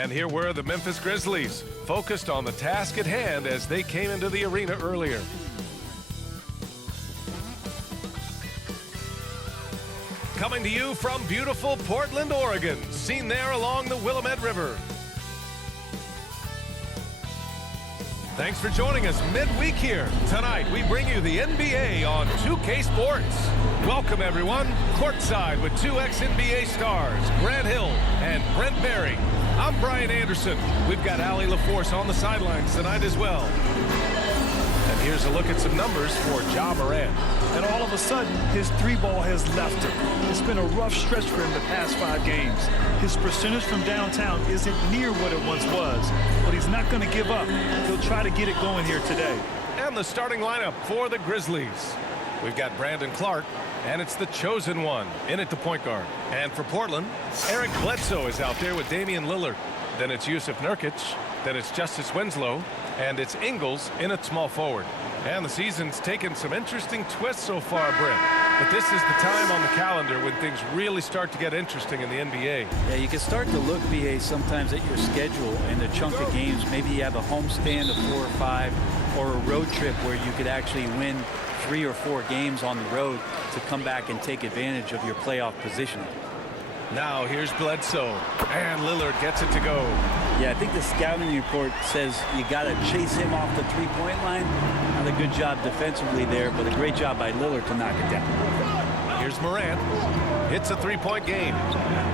And here were the Memphis Grizzlies, focused on the task at hand as they came into the arena earlier. Coming to you from beautiful Portland, Oregon, seen there along the Willamette River. Thanks for joining us midweek here. Tonight, we bring you the NBA on 2K Sports. Welcome, everyone. Courtside with two ex-NBA stars, Grant Hill and Brent Barry. I'm Brian Anderson. We've got Allie LaForce on the sidelines tonight as well. And here's a look at some numbers for Ja Morant. And all of a sudden, his three ball has left him. It's been a rough stretch for him the past 5 games. His percentage from downtown isn't near what it once was, but he's not going to give up. He'll try to get it going here today. And the starting lineup for the Grizzlies. We've got Brandon Clark, and it's the chosen one in at the point guard. And for Portland, Eric Bledsoe is out there with Damian Lillard. Then it's Yusuf Nurkic. Then it's Justice Winslow. And it's Ingles in at small forward. And the season's taken some interesting twists so far, Brent. But this is the time on the calendar when things really start to get interesting in the NBA. Yeah, you can start to look, BA, sometimes at your schedule and the chunk of games. Maybe you have a homestand of 4 or 5 or a road trip where you could actually win 3 or 4 games on the road to come back and take advantage of your playoff positioning. Now here's Bledsoe, and Lillard gets it to go. Yeah, I think the scouting report says you got to chase him off the three-point line. Not a good job defensively there, but a great job by Lillard to knock it down. Here's Morant. It's a three-point game.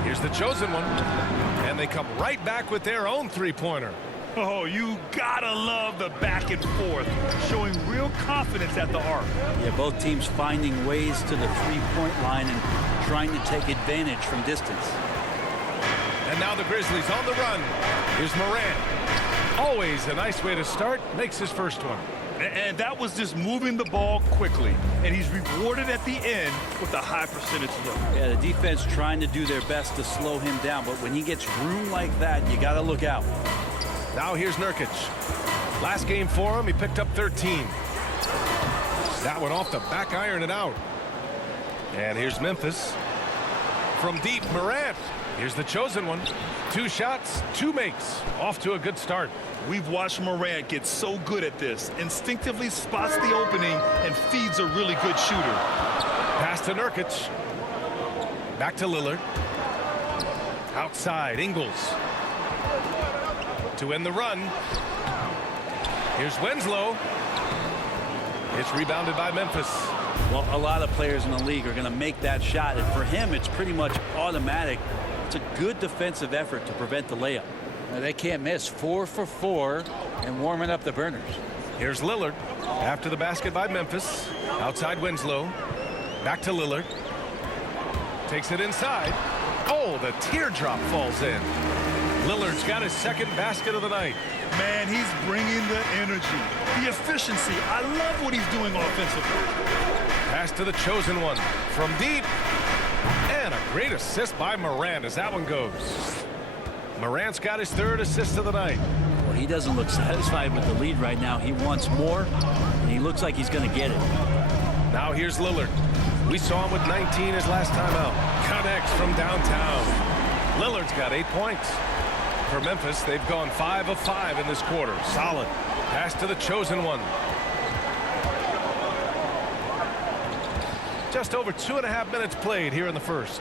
Here's the chosen one, and they come right back with their own three-pointer. Oh, you gotta love the back and forth, showing real confidence at the arc. Yeah, both teams finding ways to the three-point line and trying to take advantage from distance. And now the Grizzlies on the run. Here's Morant. Always a nice way to start. Makes his first one. And that was just moving the ball quickly. And he's rewarded at the end with a high percentage look. Yeah, the defense trying to do their best to slow him down. But when he gets room like that, you got to look out. Now here's Nurkic. Last game for him, he picked up 13. That one off the back iron and out. And here's Memphis. From deep, Morant. Here's the chosen one. 2 shots, 2 makes. Off to a good start. We've watched Morant get so good at this. Instinctively spots the opening and feeds a really good shooter. Pass to Nurkic. Back to Lillard. Outside, Ingles. To end the run. Here's Winslow. It's rebounded by Memphis. Well, a lot of players in the league are going to make that shot, and for him, it's pretty much automatic. It's a good defensive effort to prevent the layup. Now, they can't miss. 4 for 4 and warming up the burners. Here's Lillard. After the basket by Memphis. Outside Winslow. Back to Lillard. Takes it inside. Oh, the teardrop falls in. Lillard's got his second basket of the night. Man, he's bringing the energy, the efficiency. I love what he's doing offensively. Pass to the chosen one from deep. And a great assist by Morant as that one goes. Morant's got his 3rd assist of the night. Well, he doesn't look satisfied with the lead right now. He wants more, and he looks like he's going to get it. Now here's Lillard. We saw him with 19 his last time out. Connects from downtown. Lillard's got 8 points. For Memphis, they've gone 5 of 5 in this quarter. Solid. Pass to the chosen one. Just over 2.5 minutes played here in the first.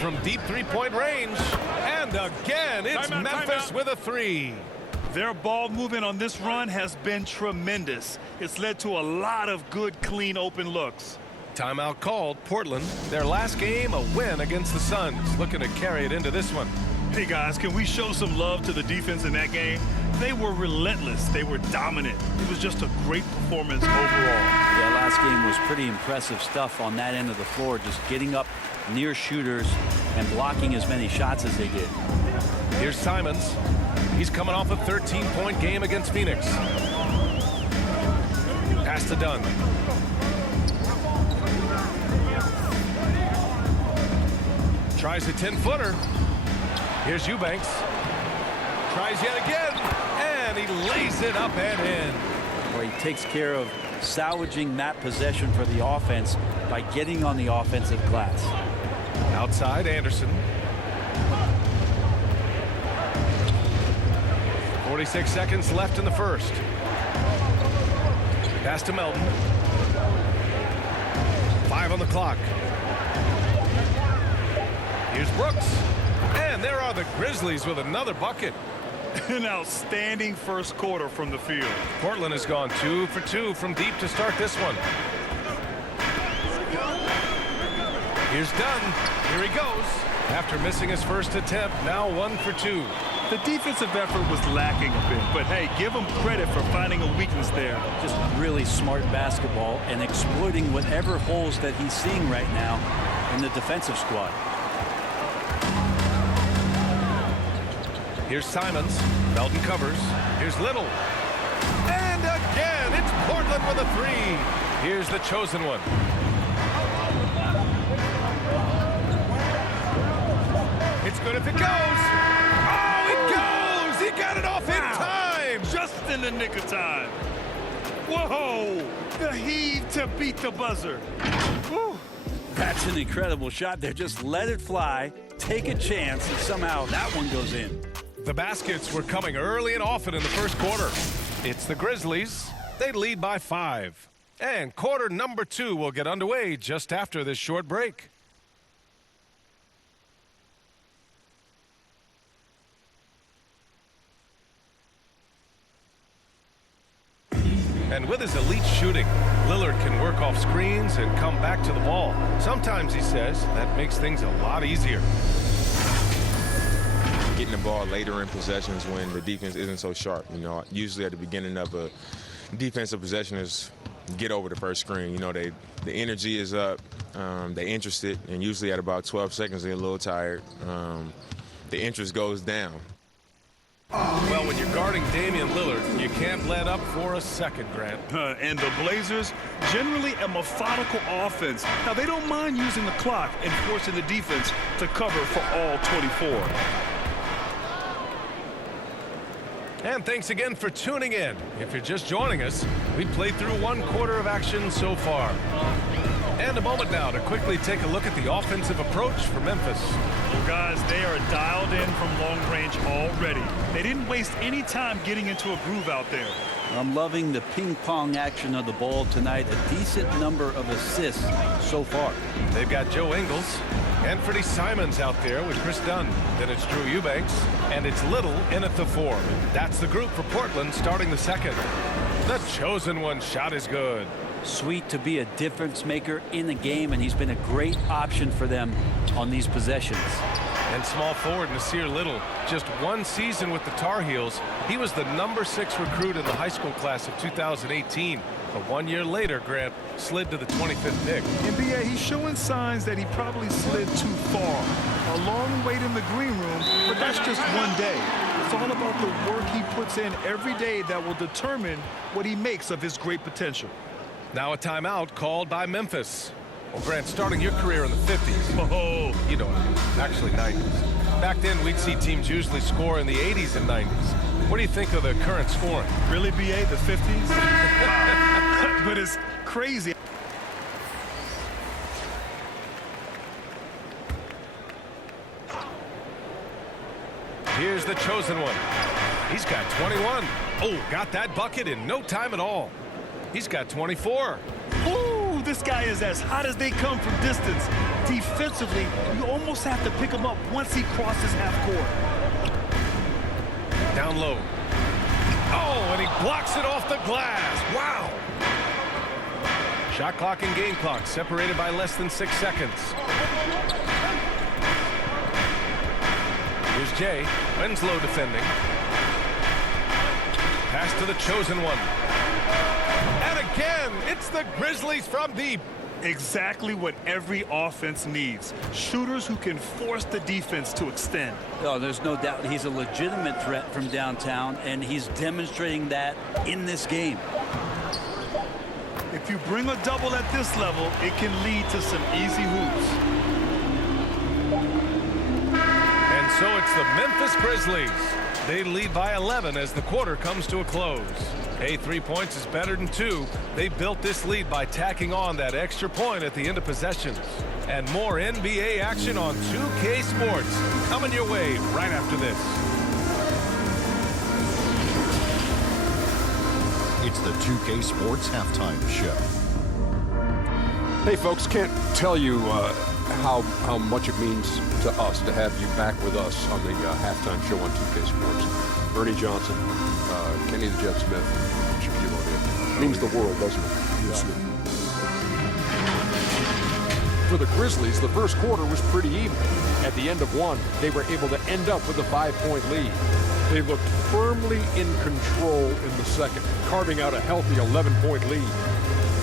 From deep 3-point range. And again, it's Memphis with a 3. Their ball movement on this run has been tremendous. It's led to a lot of good, clean, open looks. Timeout called. Portland, their last game, a win against the Suns. Looking to carry it into this one. Hey, guys, can we show some love to the defense in that game? They were relentless. They were dominant. It was just a great performance overall. Yeah, last game was pretty impressive stuff on that end of the floor, just getting up near shooters and blocking as many shots as they did. Here's Simons. He's coming off a 13-point game against Phoenix. Pass to Dunn. Tries a 10-footer. Here's Eubanks. Tries yet again, and he lays it up and in. Where he takes care of salvaging that possession for the offense by getting on the offensive glass. Outside, Anderson. 46 seconds left in the first. Pass to Melton. 5 on the clock. Here's Brooks. And there are the Grizzlies with another bucket. An outstanding first quarter from the field. Portland has gone 2 for 2 from deep to start this one. Here's Dunn. Here he goes. After missing his first attempt, now 1 for 2. The defensive effort was lacking a bit, but hey, give him credit for finding a weakness there. Just really smart basketball and exploiting whatever holes that he's seeing right now in the defensive squad. Here's Simons. Melton covers. Here's Little. And again, it's Portland with a 3. Here's the chosen one. It's good if it goes. Oh, it goes! He got it off in time! Just in the nick of time. Whoa! The heave to beat the buzzer. Woo. That's an incredible shot there. Just let it fly, take a chance, and somehow that one goes in. The baskets were coming early and often in the first quarter. It's the Grizzlies. They lead by 5. And quarter number 2 will get underway just after this short break. And with his elite shooting, Lillard can work off screens and come back to the ball. Sometimes, he says, that makes things a lot easier. Getting the ball later in possessions when the defense isn't so sharp. You know, usually at the beginning of a defensive possession is get over the first screen. You know, the energy is up, they're interested, and usually at about 12 seconds they're a little tired. The interest goes down. Well, when you're guarding Damian Lillard, you can't let up for a second, Grant. And the Blazers, generally a methodical offense. Now, they don't mind using the clock and forcing the defense to cover for all 24. And thanks again for tuning in. If you're just joining us, we've played through 1 quarter of action so far. And a moment now to quickly take a look at the offensive approach for Memphis. Well, guys, they are dialed in from long range already. They didn't waste any time getting into a groove out there. I'm loving the ping-pong action of the ball tonight. A decent number of assists so far. They've got Joe Ingles and Freddie Simons out there with Chris Dunn. Then it's Drew Eubanks, and it's Little in at the 4. That's the group for Portland starting the second. The chosen one shot is good. Sweet to be a difference maker in the game, and he's been a great option for them on these possessions. And small forward Nasir Little, just 1 season with the Tar Heels. He was the number 6 recruit in the high school class of 2018. But 1 year later, Grant slid to the 25th pick. NBA, he's showing signs that he probably slid too far. A long wait in the green room, but that's just one day. It's all about the work he puts in every day that will determine what he makes of his great potential. Now a timeout called by Memphis. Well, Grant, starting your career in the 50s. Oh, You know, actually 90s. Back then, we'd see teams usually score in the 80s and 90s. What do you think of the current scoring? really, BA, the 50s? Wow. But it's crazy. Here's the chosen one. He's got 21. Oh, got that bucket in no time at all. He's got 24. Ooh, this guy is as hot as they come from distance. Defensively, you almost have to pick him up once he crosses half court. Down low. Oh, and he blocks it off the glass. Wow. Shot clock and game clock separated by less than 6 seconds. Here's Jay. Winslow defending. Pass to the chosen one. And again, it's the Grizzlies from deep. Exactly what every offense needs. Shooters who can force the defense to extend. Oh, there's no doubt he's a legitimate threat from downtown, and he's demonstrating that in this game. If you bring a double at this level, it can lead to some easy hoops. And so it's the Memphis Grizzlies They lead by 11 as the quarter comes to a close. Hey, 3 points is better than 2. They built this lead by tacking on that extra point at the end of possessions. And more NBA action on 2K Sports coming your way right after this. It's the 2K Sports Halftime Show. Hey, folks, can't tell you how much it means to us to have you back with us on the halftime show on 2K Sports. Ernie Johnson, Kenny the Jet Smith, Shaquille O'Neal. It means the world, doesn't it? Yes, sir. For the Grizzlies, the first quarter was pretty even. At the end of one, they were able to end up with a 5-point lead. They looked firmly in control in the second, carving out a healthy 11-point lead.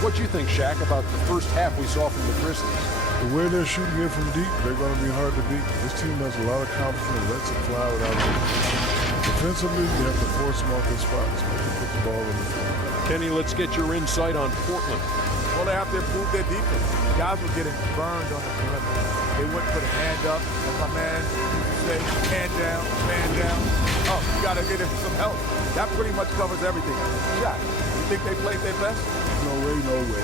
What do you think, Shaq, about the first half we saw from the Grizzlies? The way they're shooting it from deep, they're going to be hard to beat. This team has a lot of confidence and lets it fly without it. Defensively, you have to force them off their spots. Put the ball in the floor. Kenny, let's get your insight on Portland. Well, they have to improve their defense. Guys were getting burned on the perimeter. They wouldn't put a hand up. As my man said, hand down, man down. Oh, you got to get him some help. That pretty much covers everything. Shaq, you think they played their best? No way, no way.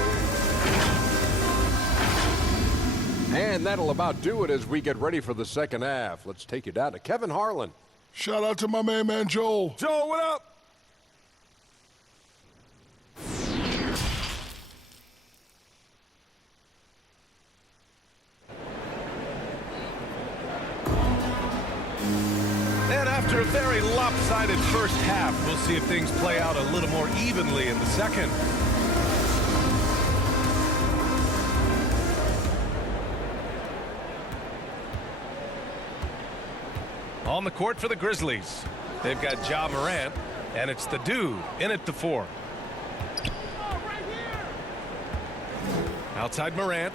And that'll about do it as we get ready for the second half. Let's take you down to Kevin Harlan. Shout out to my man Joel. Joe, what up? And after a very lopsided first half, we'll see if things play out a little more evenly in the second. On the court for the Grizzlies, they've got Ja Morant, and it's the dude in at the 4. Outside Morant.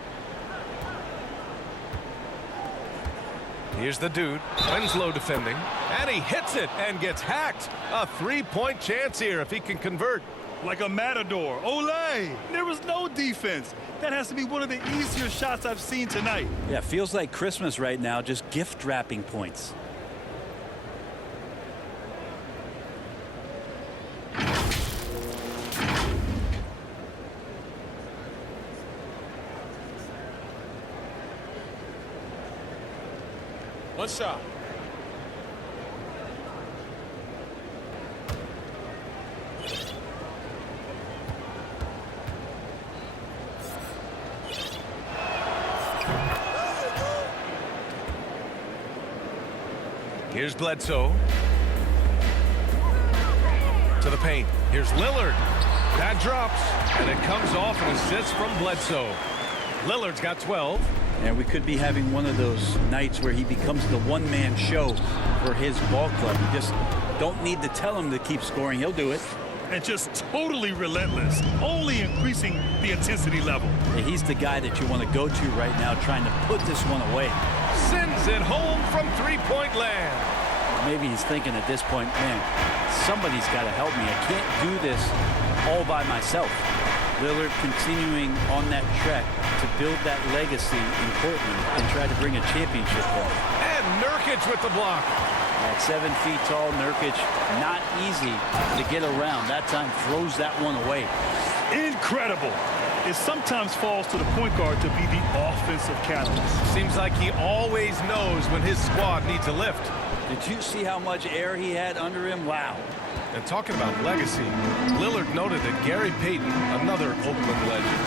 Here's the dude. Winslow defending. And he hits it and gets hacked. A 3-point chance here if he can convert. Like a matador. Olay! There was no defense. That has to be one of the easier shots I've seen tonight. Yeah, feels like Christmas right now, just gift wrapping points. One shot. Here's Bledsoe. To the paint. Here's Lillard. That drops. And it comes off an assist from Bledsoe. Lillard's got 12. And we could be having one of those nights where he becomes the one-man show for his ball club. You just don't need to tell him to keep scoring. He'll do it. And just totally relentless, only increasing the intensity level. Yeah, he's the guy that you want to go to right now, trying to put this one away. Sends it home from three-point land. Maybe he's thinking at this point, man, somebody's got to help me. I can't do this all by myself. Lillard continuing on that trek to build that legacy in Portland and try to bring a championship home. And Nurkic with the block. At 7 feet tall, Nurkic, not easy to get around. That time throws that one away. Incredible. It sometimes falls to the point guard to be the offensive catalyst. Seems like he always knows when his squad needs a lift. Did you see how much air he had under him? Wow. And talking about legacy, Lillard noted that Gary Payton, another Oakland legend,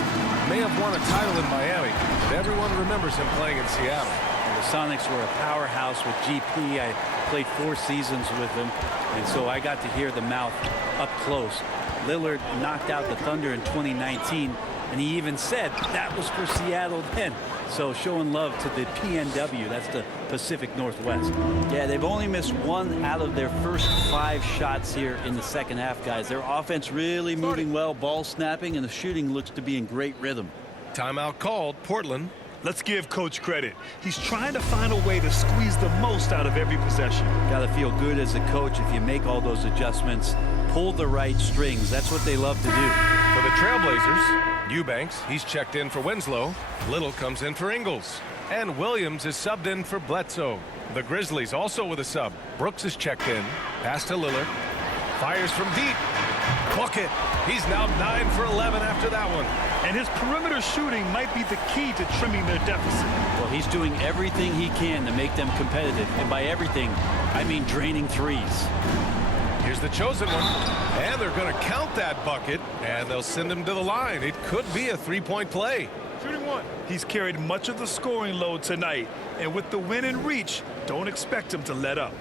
may have won a title in Miami, but everyone remembers him playing in Seattle. The Sonics were a powerhouse with GP. I played 4 seasons with him, and so I got to hear the mouth up close. Lillard knocked out the Thunder in 2019, and he even said that was for Seattle then. So showing love to the PNW, that's the Pacific Northwest. Yeah, they've only missed 1 out of their first 5 shots here in the second half, guys. Their offense really moving well, ball snapping, and the shooting looks to be in great rhythm. Timeout called. Portland. Let's give Coach credit. He's trying to find a way to squeeze the most out of every possession. Got to feel good as a coach if you make all those adjustments, pull the right strings. That's what they love to do. For the Trailblazers, Eubanks, he's checked in for Winslow. Little comes in for Ingles. And Williams is subbed in for Bledsoe. The Grizzlies also with a sub. Brooks is checked in. Pass to Lillard. Fires from deep. Bucket. He's now 9 for 11 after that one. And his perimeter shooting might be the key to trimming their deficit. Well, he's doing everything he can to make them competitive. And by everything, I mean draining threes. Here's the chosen one. And they're going to count that bucket. And they'll send him to the line. It could be a three-point play. Shooting one. He's carried much of the scoring load tonight. And with the win in reach, don't expect him to let up.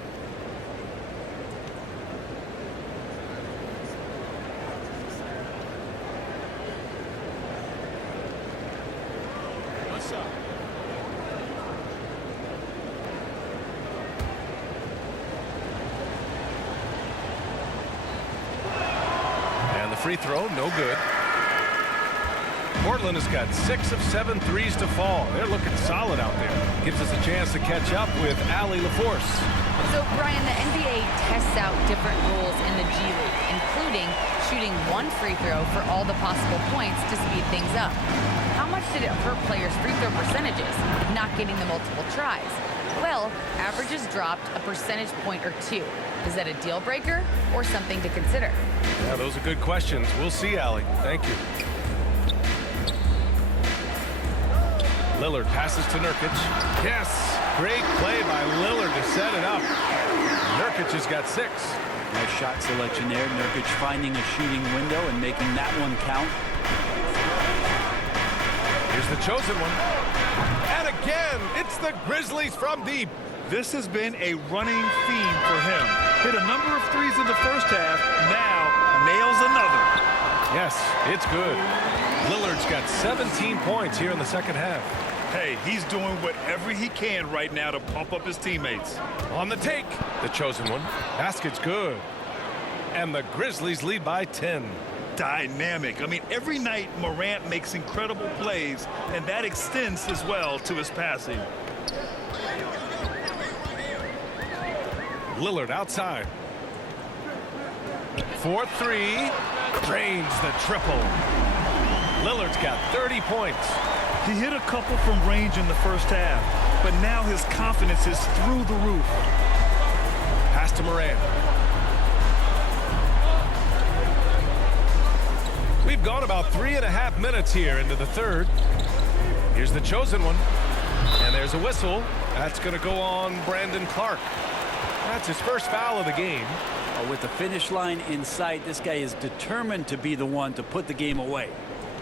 Free throw, no good. Portland has got 6 of 7 threes to fall. They're looking solid out there. Gives us a chance to catch up with Allie LaForce. So, Brian, the NBA tests out different rules in the G League, including shooting 1 free throw for all the possible points to speed things up. How much did it hurt players' free throw percentages, not getting the multiple tries? Well, averages dropped a percentage point or 2. Is that a deal breaker or something to consider? Yeah, those are good questions. We'll see, Allie. Thank you. Lillard passes to Nurkic. Yes! Great play by Lillard to set it up. Nurkic has got 6. Nice shot selection there. Nurkic finding a shooting window and making that one count. Here's the chosen one. And again, it's the Grizzlies from deep. This has been a running theme for him. Hit a number of threes in the first half. Now nails another. Yes, it's good. Lillard's got 17 points here in the second half. Hey, he's doing whatever he can right now to pump up his teammates. On the take, the chosen one. Basket's good. And the Grizzlies lead by 10. Dynamic. I mean, every night Morant makes incredible plays, and that extends as well to his passing. Lillard outside. 4-3. Drains the triple. Lillard's got 30 points. He hit a couple from range in the first half, but now his confidence is through the roof. Pass to Morant. We've gone about 3.5 minutes here into the third. Here's the chosen one. And there's a whistle. That's going to go on Brandon Clark. That's his first foul of the game. With the finish line in sight, this guy is determined to be the one to put the game away.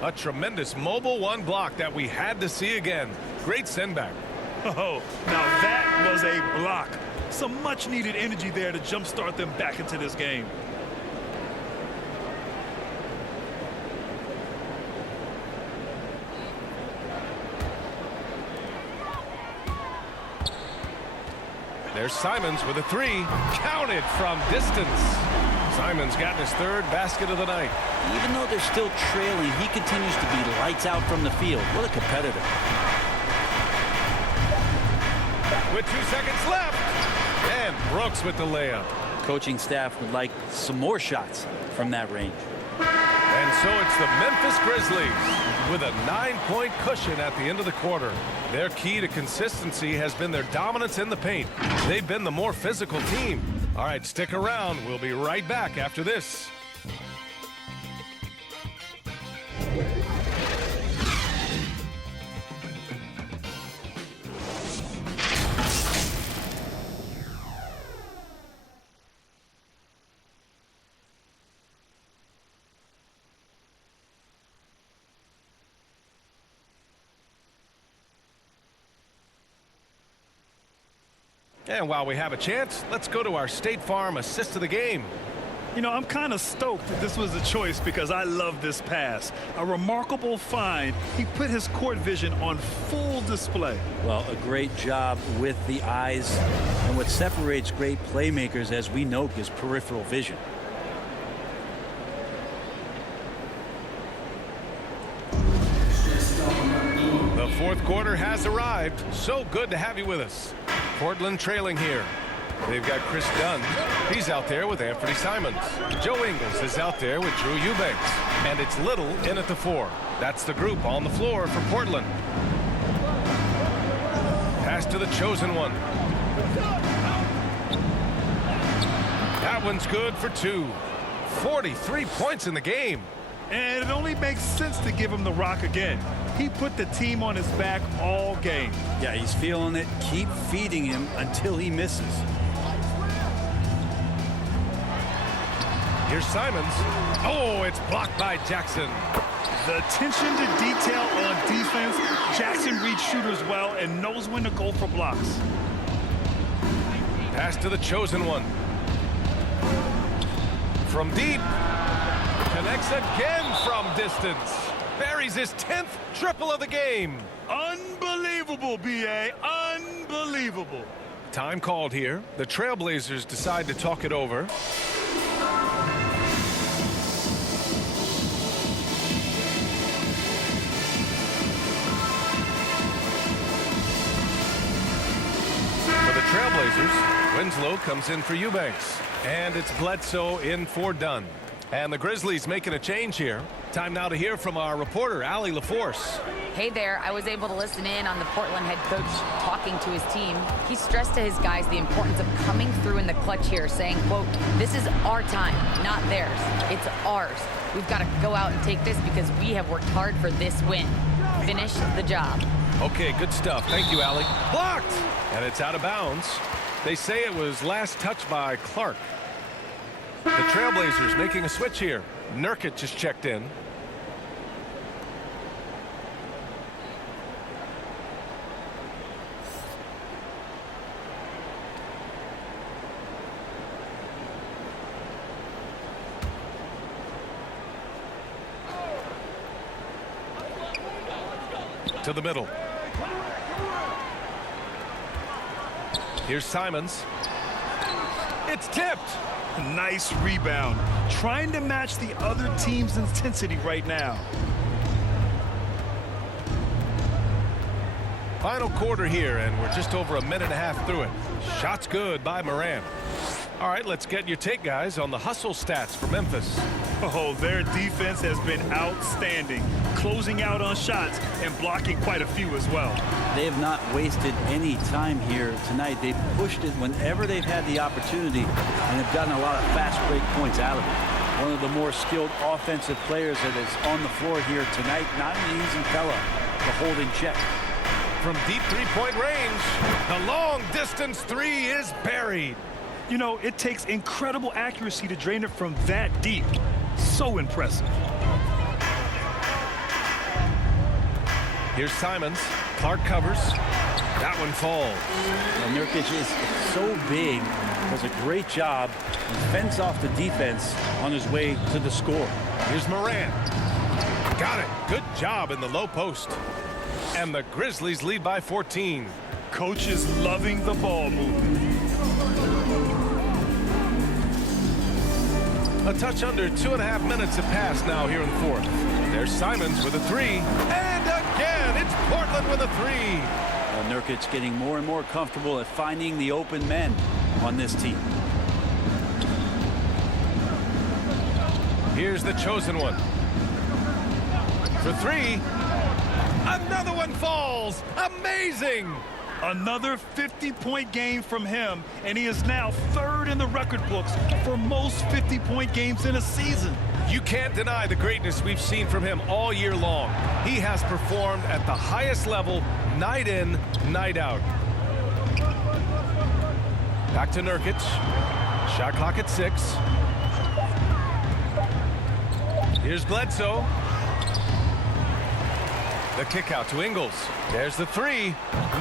A tremendous mobile one block that we had to see again. Great send back. Oh, now that was a block. Some much needed energy there to jumpstart them back into this game. There's Simons with a 3. Counted from distance. Simons gotten his 3rd basket of the night. Even though they're still trailing, he continues to be lights out from the field. What a competitor. With 2 seconds left. And Brooks with the layup. Coaching staff would like some more shots from that range. And so it's the Memphis Grizzlies with a 9-point cushion at the end of the quarter. Their key to consistency has been their dominance in the paint. They've been the more physical team. All right, stick around. We'll be right back after this. And while we have a chance, let's go to our State Farm assist of the game. You know, I'm kind of stoked that this was a choice because I love this pass. A remarkable find. He put his court vision on full display. Well, a great job with the eyes. And what separates great playmakers, as we know, is peripheral vision. The fourth quarter has arrived. So good to have you with us. Portland trailing here. They've got Chris Dunn. He's out there with Anthony Simons. Joe Ingles is out there with Drew Eubanks. And it's Little in at the 4. That's the group on the floor for Portland. Pass to the chosen one. That one's good for 2. 43 points in the game. And it only makes sense to give him the rock again. He put the team on his back all game. Yeah, he's feeling it. Keep feeding him until he misses. Here's Simons. Oh, it's blocked by Jackson. The attention to detail on defense. Jackson reads shooters well and knows when to go for blocks. Pass to the chosen one. From deep. Connects again from distance. Buries his 10th triple of the game. Unbelievable, B.A. Unbelievable. Time called here. The Trailblazers decide to talk it over. For the Trailblazers, Winslow comes in for Eubanks. And it's Bledsoe in for Dunn. And the Grizzlies making a change here. Time now to hear from our reporter, Allie LaForce. Hey there, I was able to listen in on the Portland head coach talking to his team. He stressed to his guys the importance of coming through in the clutch here, saying, quote, this is our time, not theirs. It's ours. We've got to go out and take this because we have worked hard for this win. Finish the job. Okay, good stuff. Thank you, Allie. Blocked! And it's out of bounds. They say it was last touched by Clark. The Trailblazers making a switch here. Nurkic just checked in. To the middle. Here's Simons. It's tipped. Nice rebound. Trying to match the other team's intensity right now. Final quarter here, and we're just over a minute and a half through it. Shots good by Moran. All right, let's get your take, guys, on the hustle stats for Memphis. Oh, their defense has been outstanding, closing out on shots and blocking quite a few as well. They have not wasted any time here tonight. They've pushed it whenever they've had the opportunity and have gotten a lot of fast break points out of it. One of the more skilled offensive players that is on the floor here tonight. Not an easy fella to hold in check. From deep three-point range, the long-distance three is buried. You know, it takes incredible accuracy to drain it from that deep. So impressive. Here's Simons. Clark covers. That one falls. Well, Nurkic is so big, does a great job, and fends off the defense on his way to the score. Here's Moran. Got it. Good job in the low post. And the Grizzlies lead by 14. Coach is loving the ball movement. A touch under 2.5 minutes have passed now here in the fourth. There's Simons with a three. And again, it's Portland with a three. Well, Nurkic getting more and more comfortable at finding the open men on this team. Here's the chosen one. For three. Another one falls. Amazing. Another 50-point game from him, and he is now third in the record books for most 50-point games in a season. You can't deny the greatness we've seen from him all year long. He has performed at the highest level, night in, night out. Back to Nurkic. Shot clock at 6. Here's Bledsoe. The kick out to Ingles. There's the three.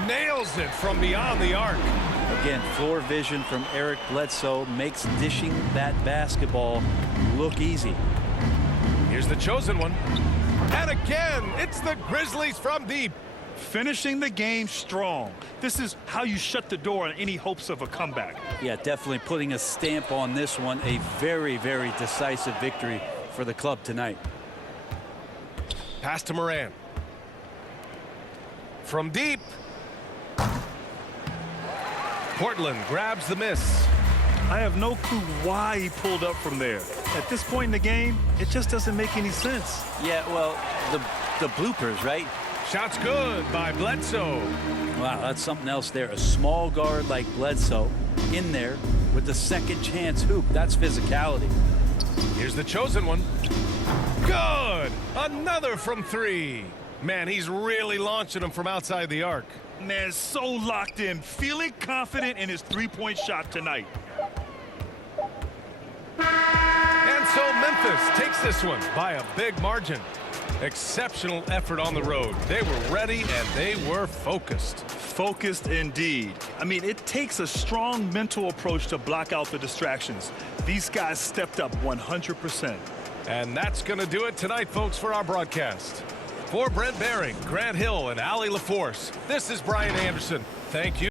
Nails it from beyond the arc. Again, floor vision from Eric Bledsoe makes dishing that basketball look easy. Here's the chosen one. And again, it's the Grizzlies from deep. Finishing the game strong. This is how you shut the door on any hopes of a comeback. Yeah, definitely putting a stamp on this one. A very, very decisive victory for the club tonight. Pass to Moran. From deep. Portland grabs the miss. I have no clue why he pulled up from there. At this point in the game, it just doesn't make any sense. Yeah, well, the bloopers, right? Shot's good by Bledsoe. Wow, that's something else there. A small guard like Bledsoe in there with the second chance hoop. That's physicality. Here's the chosen one. Good! Another from 3. Man, he's really launching them from outside the arc. Man, so locked in, feeling confident in his three-point shot tonight. And so Memphis takes this one by a big margin. Exceptional effort on the road. They were ready and they were focused. Focused indeed. I mean, it takes a strong mental approach to block out the distractions. These guys stepped up 100%. And that's going to do it tonight, folks, for our broadcast. For Brent Bering, Grant Hill, and Allie LaForce, this is Brian Anderson. Thank you.